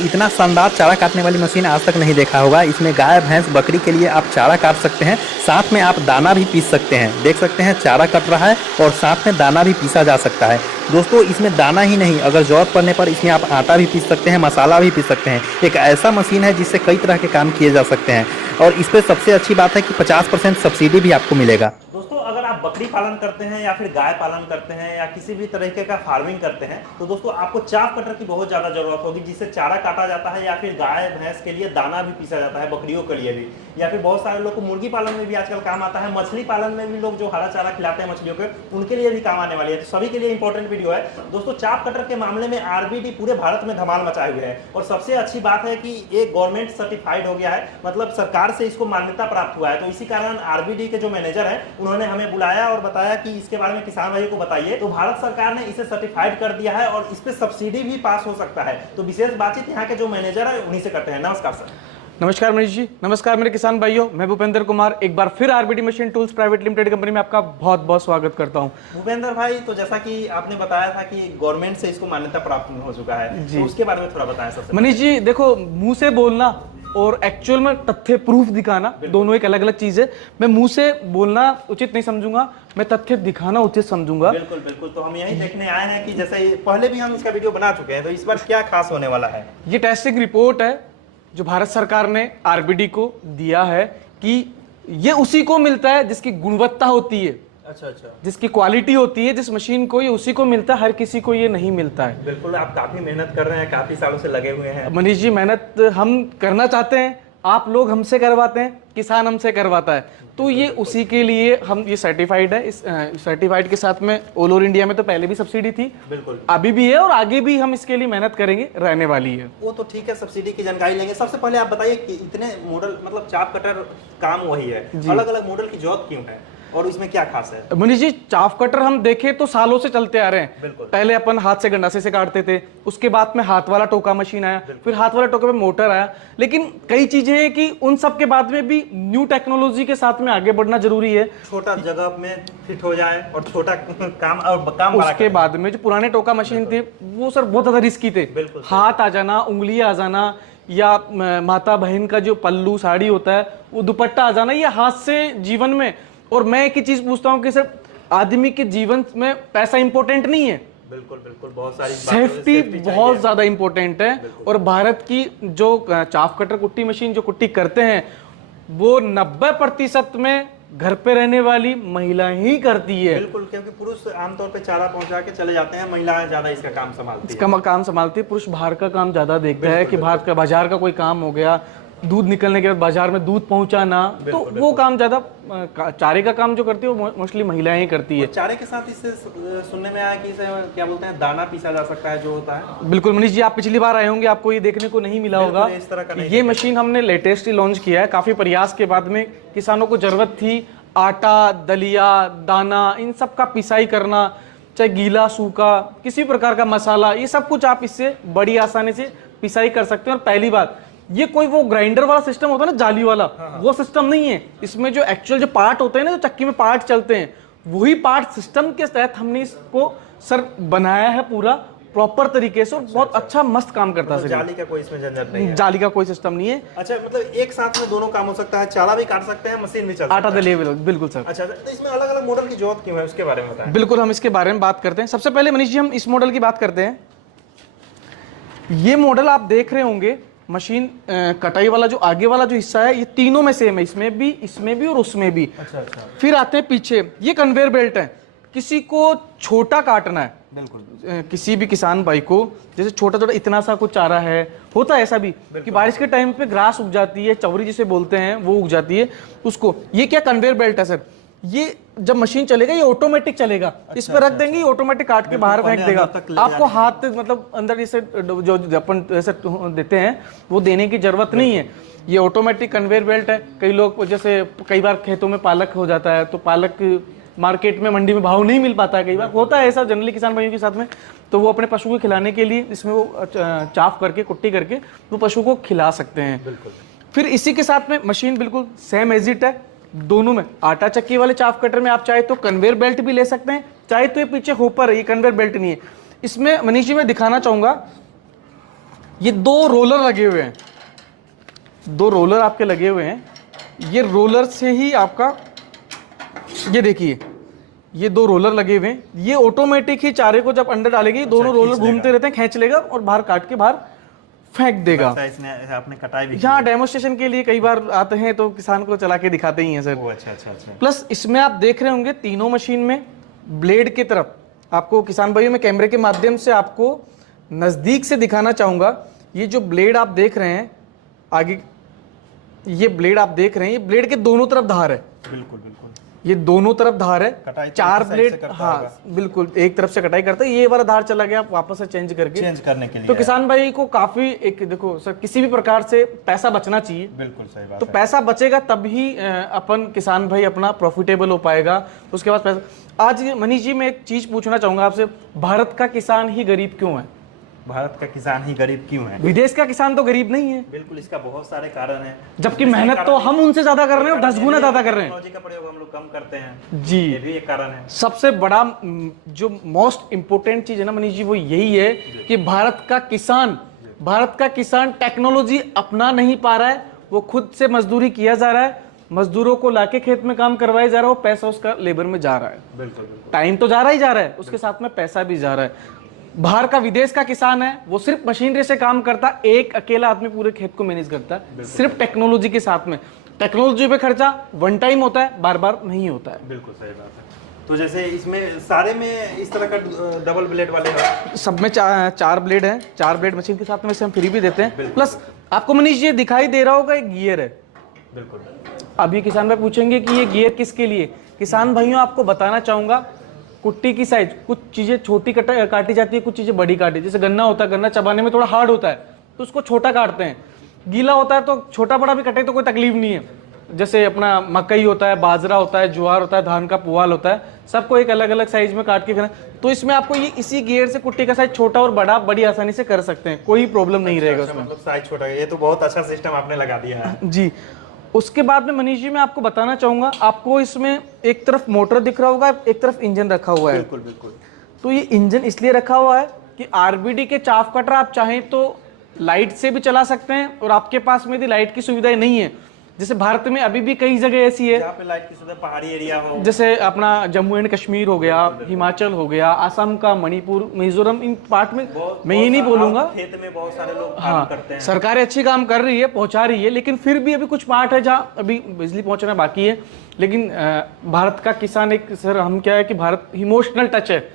इतना शानदार चारा काटने वाली मशीन आज तक नहीं देखा होगा। इसमें गाय भैंस बकरी के लिए आप चारा काट सकते हैं, साथ में आप दाना भी पीस सकते हैं। देख सकते हैं चारा कट रहा है और साथ में दाना भी पीसा जा सकता है। दोस्तों इसमें दाना ही नहीं, अगर ज़रूरत पड़ने पर इसमें आप आटा भी पीस सकते हैं, मसाला भी पीस सकते हैं। एक ऐसा मशीन है जिससे कई तरह के काम किए जा सकते हैं और इस पर सबसे अच्छी बात है कि 50% सब्सिडी भी आपको मिलेगा। दोस्तों अगर आप बकरी पालन करते हैं या फिर गाय पालन करते हैं या किसी भी तरीके का फार्मिंग करते हैं तो दोस्तों आपको चाफ कटर की बहुत ज़्यादा जरूरत होगी, जिससे चारा काटा जाता है या फिर गाय भैंस के लिए दाना भी पीसा जाता है, बकरियों के लिए भी, या फिर बहुत सारे लोग को मुर्गी पालन में भी आजकल काम आता है, मछली पालन में भी लोग जो हरा चारा खिलाते हैं मछलियों के, उनके लिए भी काम आने वाली है। तो सभी के लिए इंपॉर्टेंट वीडियो है दोस्तों। चाफ कटर के मामले में आरबीडी पूरे भारत में धमाल मचाए हुए है और सबसे अच्छी बात है कि ये गवर्नमेंट सर्टिफाइड हो गया है, मतलब सरकार से इसको मान्यता प्राप्त हुआ है। तो इसी कारण आरबीडी के जो मैनेजर है उन्होंने हमें बुलाया और बताया कि इसके बारे में किसान भाई को बताइए। तो भारत सरकार ने इसे सर्टिफाइड कर दिया है और इस पे सब्सिडी भी पास हो सकता है। तो विशेष बातचीत यहाँ के जो मैनेजर है उन्हीं से करते हैं। नमस्कार सर। नमस्कार मनीष जी, नमस्कार मेरे किसान भाइयों। मैं भूपेंद्र कुमार एक बार फिर RBD machine tools private limited company में आपका बहुत बहुत स्वागत करता हूं। भूपेंद्र भाई, तो जैसा कि आपने बताया था कि गवर्नमेंट से इसको मान्यता प्राप्त हो चुका है, तो उसके बारे में थोड़ा बताएं सबसे। मनीष जी देखो, मुंह से बोलना और एक्चुअल में तथ्य प्रूफ दिखाना दोनों एक अलग अलग चीज है। मैं मुंह से बोलना उचित नहीं समझूंगा, मैं तथ्य दिखाना उचित समझूंगा। बिल्कुल बिल्कुल। तो हम यही देखने आए हैं कि जैसे पहले भी हम इसका वीडियो बना चुके हैं, तो इस बार क्या खास होने वाला है। ये टेस्टिंग रिपोर्ट है जो भारत सरकार ने आरबीडी को दिया है कि ये उसी को मिलता है जिसकी गुणवत्ता होती है, अच्छा, जिसकी क्वालिटी होती है, जिस मशीन को ये उसी को मिलता है, हर किसी को ये नहीं मिलता है। बिल्कुल, आप काफी मेहनत कर रहे हैं, काफी सालों से लगे हुए हैं। मनीष जी, मेहनत हम करना चाहते हैं, आप लोग हमसे करवाते हैं, किसान हमसे करवाता है, तो ये उसी के लिए हम ये सर्टिफाइड है। इस सर्टिफाइड के साथ में ऑल ओवर इंडिया में तो पहले भी सब्सिडी थी, बिल्कुल अभी भी है और आगे भी हम इसके लिए मेहनत करेंगे, रहने वाली है। वो तो ठीक है, सब्सिडी की जानकारी लेंगे। सबसे पहले आप बताइए कि इतने मॉडल, मतलब चाप कटर काम वही है, अलग अलग मॉडल की जरूरत क्यों है और इसमें क्या खास है। मनीष जी, चाफ कटर हम देखें तो सालों से चलते आ रहे हैं। पहले अपन हाथ से गंडासे से काटते थे, उसके बाद में हाथ वाला टोका मशीन आया, फिर हाथ वाला टोके पे मोटर आया। लेकिन कई चीजें हैं कि उन सब के बाद में भी न्यू टेक्नोलॉजी के साथ में आगे बढ़ना जरूरी है। छोटा जगह में फिट हो जाए और छोटा काम और काम उसके बाद में जो पुराने टोका मशीन थे वो सर बहुत ज्यादा रिस्की थे। हाथ आ जाना, उंगलियां आ जाना, या माता बहन का जो पल्लू साड़ी होता है वो दुपट्टा आ जाना, ये हाथ से जीवन में। और मैं एक ही चीज पूछता हूँ कि सर आदमी के जीवन में पैसा इंपॉर्टेंट नहीं है। बिल्कुल बिल्कुल, बहुत सारी सेफ्टी बहुत ज्यादा इंपॉर्टेंट है। और भारत की जो चाफ कटर कुट्टी मशीन जो कुट्टी करते हैं वो 90% में घर पे रहने वाली महिला ही करती है। बिल्कुल, क्योंकि पुरुष आमतौर पे चारा पहुंचा के चले जाते हैं, महिलाएं ज्यादा इसका काम संभालती है। इसका काम संभालती है। पुरुष बाहर का काम ज्यादा देखता है कि भारत का बाजार का कोई काम हो गया, दूध निकलने के बाद बाजार में दूध पहुंचाना, तो वो काम ज्यादा, चारे का काम जो करती है वो मोस्टली महिलाएं ही करती है। चारे के साथ इससे सुनने में आया कि इसे क्या बोलते हैं, दाना पीसा जा सकता है जो होता है। बिल्कुल मनीष जी, आप पिछली बार आए होंगे, आपको ये देखने को नहीं मिला होगा। इस तरह का ये मशीन हमने लेटेस्ट ही लॉन्च किया है, काफी प्रयास के बाद में। किसानों को जरूरत थी आटा, दलिया, दाना, इन सब का पिसाई करना, चाहे गीला सूखा किसी प्रकार का मसाला, ये सब कुछ आप इससे बड़ी आसानी से पिसाई कर सकते हैं। और पहली बात, ये कोई वो ग्राइंडर वाला सिस्टम होता है ना, जाली वाला, वो सिस्टम नहीं है। इसमें जो एक्चुअल जो पार्ट होते हैं ना, जो चक्की में पार्ट चलते हैं, वही पार्ट सिस्टम के तहत हमने इसको सर बनाया है पूरा प्रॉपर तरीके से, और बहुत अच्छा मस्त काम करता है। जाली का कोई इसमें झंझट नहीं है, जाली का कोई सिस्टम नहीं है। अच्छा, मतलब एक साथ में दोनों काम हो सकता है, चारा भी काट सकते हैं, मशीन भी चल सकता है, आटा दलिया, बिल्कुल सर। अच्छा, तो इसमें अलग अलग मॉडल की जरूरत क्यों है, उसके बारे में बताएं। बिल्कुल, हम इसके बारे में बात करते हैं। सबसे पहले मनीष जी, हम इस मॉडल की बात करते हैं। ये मॉडल आप देख रहे होंगे, मशीन कटाई वाला जो आगे वाला जो हिस्सा है, ये तीनों में सेम है, इसमें भी और उसमें भी। अच्छा। फिर आते हैं पीछे, ये कन्वेयर बेल्ट है। किसी को छोटा काटना है, बिल्कुल किसी भी किसान भाई को, जैसे छोटा छोटा इतना सा कुछ चारा है, होता है ऐसा भी कि बारिश के टाइम पे ग्रास उग जाती है, चवरी जिसे बोलते हैं वो उग जाती है उसको। ये क्या कन्वेयर बेल्ट है सर, ये जब मशीन चलेगा ये ऑटोमेटिक चलेगा। इस पे रख देंगे, ये ऑटोमेटिक काट के बाहर फेंक देगा। आपको हाथ मतलब अंदर जैसे जो अपन ऐसे देते हैं वो देने की जरूरत नहीं है, ये ऑटोमेटिक कन्वेयर बेल्ट है। कई लोग, जैसे कई बार खेतों में पालक हो जाता है, तो पालक मार्केट में मंडी में भाव नहीं मिल पाता है, कई बार होता है ऐसा जनरली किसान भाइयों के साथ में, तो वो अपने पशु को खिलाने के लिए इसमें वो चाफ करके, कुट्टी करके वो पशु को खिला सकते हैं। फिर इसी के साथ में मशीन बिल्कुल सेम एज इट है, दोनों में। आटा चक्की वाले चाफ कटर में आप चाहे तो कन्वेयर बेल्ट भी ले सकते हैं, चाहे तो ये पीछे होपर है, ये कन्वेयर बेल्ट नहीं है। इसमें मनीष जी मैं दिखाना चाहूंगा, ये 2 रोलर लगे हुए हैं, 2 रोलर आपके लगे हुए हैं। ये रोलर से ही आपका, ये देखिए ये 2 रोलर लगे हुए हैं, ये ऑटोमेटिक ही चारे को जब अंदर डालेगी दोनों रोलर घूमते रहते हैं, खींच लेगा और बाहर काट के बाहर फेंक देगा। इसने आपने कटाई भी यहाँ डेमोस्ट्रेशन के लिए कई बार आते हैं तो किसान को चला के दिखाते ही हैं सर। अच्छा अच्छा अच्छा। प्लस इसमें आप देख रहे होंगे तीनों मशीन में ब्लेड की तरफ आपको, किसान भाइयों में कैमरे के माध्यम से आपको नजदीक से दिखाना चाहूंगा। ये जो ब्लेड आप देख रहे हैं आगे, ये ब्लेड आप देख रहे हैं, ये ब्लेड के दोनों तरफ धार है। बिल्कुल बिल्कुल, ये दोनों तरफ धार है, कटाई 4 साइड से ब्लेड, करता हाँ होगा। बिल्कुल एक तरफ से कटाई करता है। ये वाला धार चला गया, आप वापस से चेंज करने के लिए तो किसान भाई को काफी एक, देखो सर किसी भी प्रकार से पैसा बचना चाहिए। बिल्कुल सही बात तो है। पैसा बचेगा तब ही अपन किसान भाई अपना प्रॉफिटेबल हो पाएगा। उसके बाद पैसा, आज मनीष जी मैं एक चीज पूछना चाहूंगा आपसे, भारत का किसान ही गरीब क्यों है? भारत का किसान ही गरीब क्यों है? विदेश का किसान तो गरीब नहीं है, बिल्कुल, इसका बहुत सारे कारण हैं। जबकि मेहनत तो हम उनसे ज्यादा कर रहे हैं और 10 गुना ज्यादा कर रहे हैं। टेक्नोलॉजी का प्रयोग हम लोग कम करते हैं जी, ये भी एक कारण है। सबसे बड़ा जो मोस्ट इंपोर्टेंट चीज है ना मनीष जी, वो यही है कि भारत का किसान टेक्नोलॉजी अपना नहीं पा रहा है। वो खुद से मजदूरी किया जा रहा है, मजदूरों को लाके खेत में काम करवाया जा रहा है, वो पैसा उसका लेबर में जा रहा है। बिल्कुल बिल्कुल, टाइम तो जा रहा है, उसके साथ में पैसा भी जा रहा है। बाहर का विदेश का किसान है, वो सिर्फ मशीनरी से काम करता है, एक अकेला आदमी पूरे खेत को मैनेज करता है, सिर्फ टेक्नोलॉजी के साथ में। टेक्नोलॉजी पे खर्चा वन टाइम होता है, बार बार नहीं होता है। बिल्कुल सही बात है। तो जैसे इसमें सारे में इस तरह का डबल ब्लेड वाले हैं? सब में 4 ब्लेड हैं, 4 ब्लेड मशीन के साथ में से हम फ्री भी देते हैं। प्लस आपको मनीष ये दिखाई दे रहा होगा एक गियर है। बिल्कुल। अभी किसान भाई पूछेंगे कि ये गियर किसके लिए? किसान भाइयों आपको बताना चाहूंगा, कुट्टी की साइज, कुछ चीजें छोटी काटी जाती है, कुछ चीजें बड़ी काटी, जैसे गन्ना होता है, गन्ना चबाने में थोड़ा हार्ड होता है तो उसको छोटा काटते हैं। गीला होता है तो छोटा बड़ा भी कटे तो कोई तकलीफ नहीं है। जैसे अपना मकई होता है, बाजरा होता है, ज्वार होता है, धान का पुआल होता है, सबको एक अलग अलग साइज में काट के खाना। तो इसमें आपको ये इसी गियर से कुट्टी का साइज छोटा और बड़ा बड़ी आसानी से कर सकते हैं, कोई प्रॉब्लम नहीं रहेगा उसमें। मतलब साइज छोटा है, ये तो बहुत अच्छा सिस्टम आपने लगा दिया है। जी। उसके बाद में मनीष जी मैं आपको बताना चाहूंगा, आपको इसमें एक तरफ मोटर दिख रहा होगा, एक तरफ इंजन रखा हुआ है। बिल्कुल बिल्कुल। तो ये इंजन इसलिए रखा हुआ है कि आरबीडी के चाफ कटर आप चाहें तो लाइट से भी चला सकते हैं, और आपके पास में यदि लाइट की सुविधा नहीं है, जैसे भारत में अभी भी कई जगह ऐसी है जहाँ पे लाइट की सुविधा, पहाड़ी एरिया हो, जैसे अपना जम्मू एंड कश्मीर हो गया, हिमाचल हो गया, असम का, मणिपुर, मिजोरम, इन पार्ट में मैं ये नहीं बोलूंगा, खेत में बहुत सारे लोग काम हाँ करते हैं। सरकारें अच्छी काम कर रही है, पहुंचा रही है, लेकिन फिर भी अभी कुछ पार्ट है जहाँ अभी बिजली पहुंचना बाकी है। लेकिन भारत का किसान एक, सर हम क्या है कि भारत इमोशनल टच है,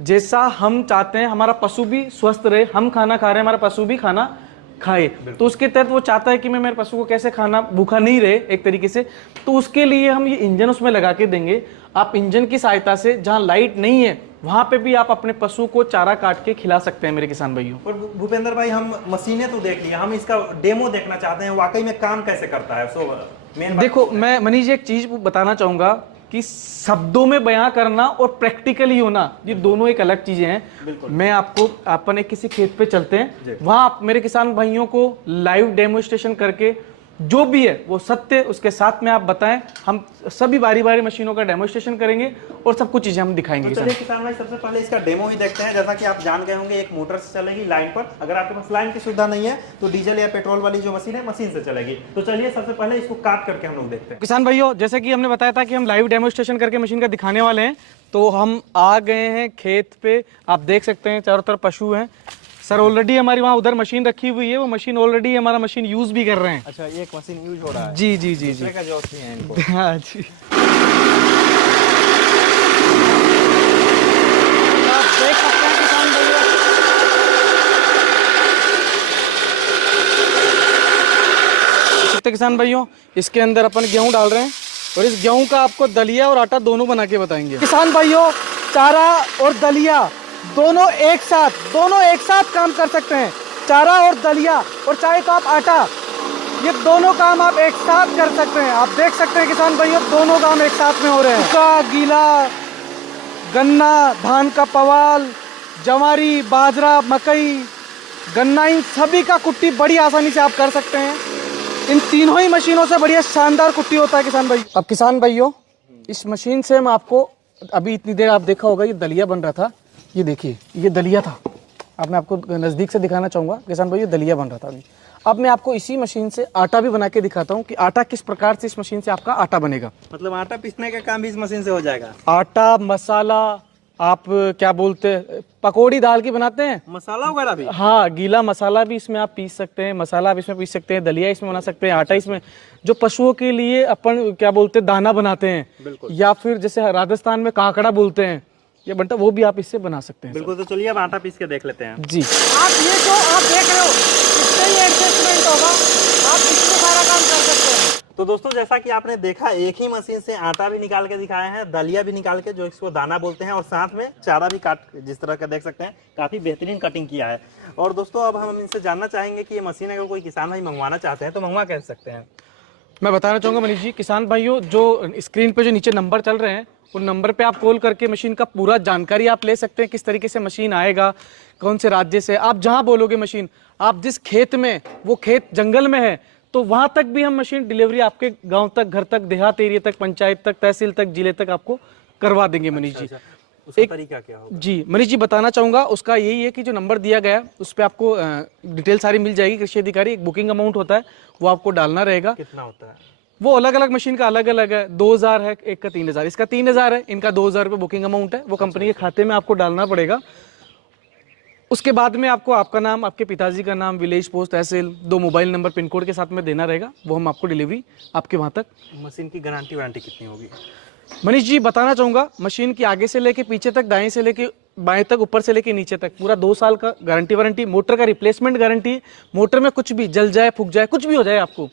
जैसा हम चाहते हैं हमारा पशु भी स्वस्थ रहे, हम खाना खा रहे हैं, हमारा पशु भी खाना खाए, तो उसके तहत वो चाहता है कि मैं मेरे पशु को कैसे खाना भूखा नहीं रहे एक तरीके से। तो उसके लिए हम ये इंजन उसमें लगा के देंगे। आप इंजन की सहायता से जहाँ लाइट नहीं है वहां पे भी आप अपने पशु को चारा काट के खिला सकते हैं मेरे किसान भाइयों। और भूपेंद्र भाई, हम मशीनें तो देख लिया, हम इसका डेमो देखना चाहते हैं, वाकई में काम कैसे करता है। सो मेन देखो मैं मनीष जी एक चीज बताना चाहूंगा कि शब्दों में बयां करना और प्रैक्टिकली होना, ये दोनों एक अलग चीजें हैं। मैं आपको, अपन एक किसी खेत पे चलते हैं, वहां आप मेरे किसान भाइयों को लाइव डेमोन्स्ट्रेशन करके जो भी है वो सत्य उसके साथ में आप बताएं, हम सभी बारी बारी मशीनों का डेमोन्स्ट्रेशन करेंगे और सब कुछ चीजें हम दिखाएंगे। तो चलिए किसान भाई, सबसे पहले इसका डेमो ही देखते हैं। जैसा कि आप जान गए होंगे, एक मोटर से चलेगी लाइन पर। अगर आपके पास लाइन की सुविधा नहीं है तो डीजल या पेट्रोल वाली जो मशीन है, मशीन से चलेगी। तो चलिए सबसे पहले इसको काट करके हम लोग देखते हैं। किसान भाइयों, जैसे कि हमने बताया था कि हम लाइव डेमोन्स्ट्रेशन करके मशीन का दिखाने वाले हैं, तो हम आ गए हैं खेत पे। आप देख सकते हैं चारों तरफ पशु हैं। सर ऑलरेडी हमारी वहाँ उधर मशीन रखी हुई है, वो मशीन ऑलरेडी हमारा मशीन यूज भी कर रहे हैं। अच्छा, ये एक मशीन यूज हो रहा है? जी जी जी जी, का जॉब है इनको। हाँ जी। आप देख सकते हैं किसान भाइयों, किसान भाइयों इसके अंदर अपन गेहूं डाल रहे हैं और इस गेहूं का आपको दलिया और आटा दोनों बना के बताएंगे। किसान भाइयों, चारा और दलिया दोनों एक साथ काम कर सकते हैं। चारा और दलिया, और चाहे तो आप आटा, ये दोनों काम आप एक साथ कर सकते हैं। आप देख सकते हैं किसान भाइयों, दोनों काम एक साथ में हो रहे हैं। सूखा, गीला, गन्ना, धान का पवाल, जवारी, बाजरा, मकई, गन्ना, इन सभी का कुट्टी बड़ी आसानी से आप कर सकते हैं। इन तीनों ही मशीनों से बढ़िया शानदार कुट्टी होता है किसान भाई। अब किसान भाइयों, इस मशीन से हम आपको, अभी इतनी देर आप देखा होगा ये दलिया बन रहा था, ये देखिए ये दलिया था, अब मैं आपको नज़दीक से दिखाना चाहूँगा किसान भाई, ये दलिया बन रहा था अभी। अब मैं आपको इसी मशीन से आटा भी बना के दिखाता हूँ कि आटा किस प्रकार से इस मशीन से आपका आटा बनेगा। मतलब आटा पीसने का काम भी इस मशीन से हो जाएगा। आटा, मसाला, आप क्या बोलते हैं, पकौड़ी दाल की बनाते हैं, मसाला वगैरह भी। हाँ, गीला मसाला भी इसमें आप पीस सकते हैं, मसाला आप इसमें पीस सकते हैं, दलिया इसमें बना सकते हैं, आटा इसमें, जो पशुओं के लिए अपन क्या बोलते हैं दाना बनाते हैं, या फिर जैसे राजस्थान में काकड़ा बोलते हैं, ये बनता, वो भी आप इससे बना सकते हैं। बिल्कुल, तो चलिए अब आटा पीस के देख लेते हैं। जी, आप ये जो आप देख रहे हो इससे ही एडजस्टमेंट होगा, आप इसमें सारा काम कर सकते हैं। तो दोस्तों जैसा कि आपने देखा, एक ही मशीन से आटा भी निकाल के दिखाए हैं, दलिया भी निकाल के, जो इसको दाना बोलते हैं, और साथ में चारा भी काट, जिस तरह का देख सकते हैं, काफी बेहतरीन कटिंग किया है। और दोस्तों अब हम इनसे जानना चाहेंगे कि ये मशीन अगर कोई किसान भाई मंगवाना चाहते हैं तो मंगवा कैसे सकते हैं। मैं बताना चाहूँगा मनीष जी, किसान भाइयों, जो स्क्रीन पे जो नीचे नंबर चल रहे हैं उन नंबर पे आप कॉल करके मशीन का पूरा जानकारी आप ले सकते हैं, किस तरीके से मशीन आएगा, कौन से राज्य से, आप जहां बोलोगे मशीन, आप जिस खेत में, वो खेत जंगल में है तो वहां तक भी हम मशीन डिलीवरी आपके गांव तक, घर तक, देहात एरिया तक, पंचायत तक, तहसील तक, जिले तक आपको करवा देंगे मनीष जी। उसका तरीका क्या होगा? जी मनीष जी बताना चाहूँगा, उसका यही है कि जो नंबर दिया गया है उस पर आपको डिटेल सारी मिल जाएगी। कृषि अधिकारी, एक बुकिंग अमाउंट होता है वो आपको डालना रहेगा। कितना होता है? वो अलग अलग मशीन का अलग अलग है, 2000 है, एक का 3000, इसका 3000 है, इनका 2000 रुपये बुकिंग अमाउंट है, वो कंपनी के खाते में आपको डालना पड़ेगा। उसके बाद में आपको आपका नाम, आपके पिताजी का नाम, विलेज, पोस्ट, तहसील, 2 मोबाइल नंबर पिन कोड के साथ में देना रहेगा, वो हम आपको डिलीवरी आपके वहाँ तक। मशीन की गारंटी वारंटी कितनी होगी? मनीष जी बताना चाहूँगा, मशीन की आगे से लेके पीछे तक, दाएं से लेके बाएं तक, ऊपर से लेके नीचे तक, पूरा 2 साल का गारंटी वारंटी। मोटर का रिप्लेसमेंट गारंटी, मोटर में कुछ भी जल जाए, फूक जाए, कुछ भी हो जाए आपको,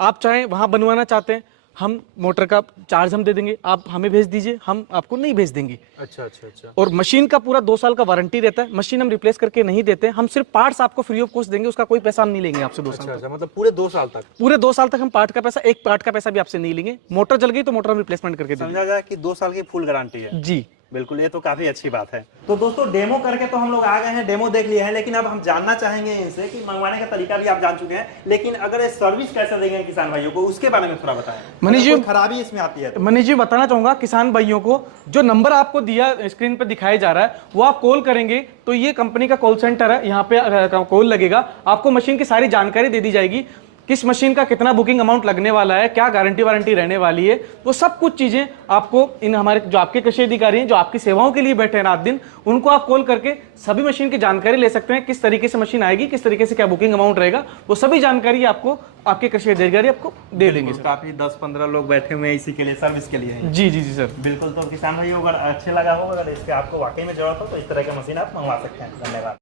आप चाहें वहाँ बनवाना चाहते हैं, हम मोटर का चार्ज हम दे देंगे, आप हमें भेज दीजिए, हम आपको नहीं भेज देंगे। अच्छा अच्छा अच्छा। और मशीन का पूरा 2 साल का वारंटी रहता है, मशीन हम रिप्लेस करके नहीं देते, हम सिर्फ पार्ट्स आपको फ्री ऑफ कॉस्ट देंगे, उसका कोई पैसा हम नहीं लेंगे आपसे 2 साल। अच्छा, मतलब पूरे 2 साल तक? पूरे 2 साल तक हम पार्ट का पैसा, एक पार्ट का पैसा भी आपसे नहीं लेंगे। मोटर जल गई तो मोटर हम रिप्लेसमेंट करके देंगे। समझा जाए कि 2 साल की फुल गारंटी है। जी बिल्कुल, ये तो काफी अच्छी बात है। तो दोस्तों डेमो करके तो हम लोग आ गए हैं, डेमो देख लिए हैं, लेकिन अब हम जानना चाहेंगे इनसे कि मंगवाने का तरीका भी आप जान चुके हैं, लेकिन अगर ये सर्विस कैसे देंगे किसान भाइयों को, उसके बारे में थोड़ा बताएं। मनीष जी, खराबी इसमें आती है तो? मनीष जी बताना चाहूंगा किसान भाइयों को, जो नंबर आपको दिया स्क्रीन पर दिखाया जा रहा है, वो आप कॉल करेंगे तो ये कंपनी का कॉल सेंटर है, यहाँ पे कॉल लगेगा, आपको मशीन की सारी जानकारी दे दी जाएगी, किस मशीन का कितना बुकिंग अमाउंट लगने वाला है, क्या गारंटी वारंटी रहने वाली है, वो सब कुछ चीजें आपको इन हमारे जो आपके कृषि अधिकारी हैं, जो आपकी सेवाओं के लिए बैठे हैं रात दिन, उनको आप कॉल करके सभी मशीन की जानकारी ले सकते हैं, किस तरीके से मशीन आएगी, किस तरीके से क्या बुकिंग अमाउंट रहेगा, वो सभी जानकारी आपको आपके कृषि अधिकारी आपको दे देंगे। काफी 10-15 लोग बैठे हुए हैं इसी के लिए, सर्विस के लिए। जी जी जी सर, बिल्कुल। तो किसान भाइयों अगर अच्छे लगा हो, अगर इसके आपको वाकई में जरूरत हो तो इस तरह का मशीन आप मंगवा सकते हैं। धन्यवाद।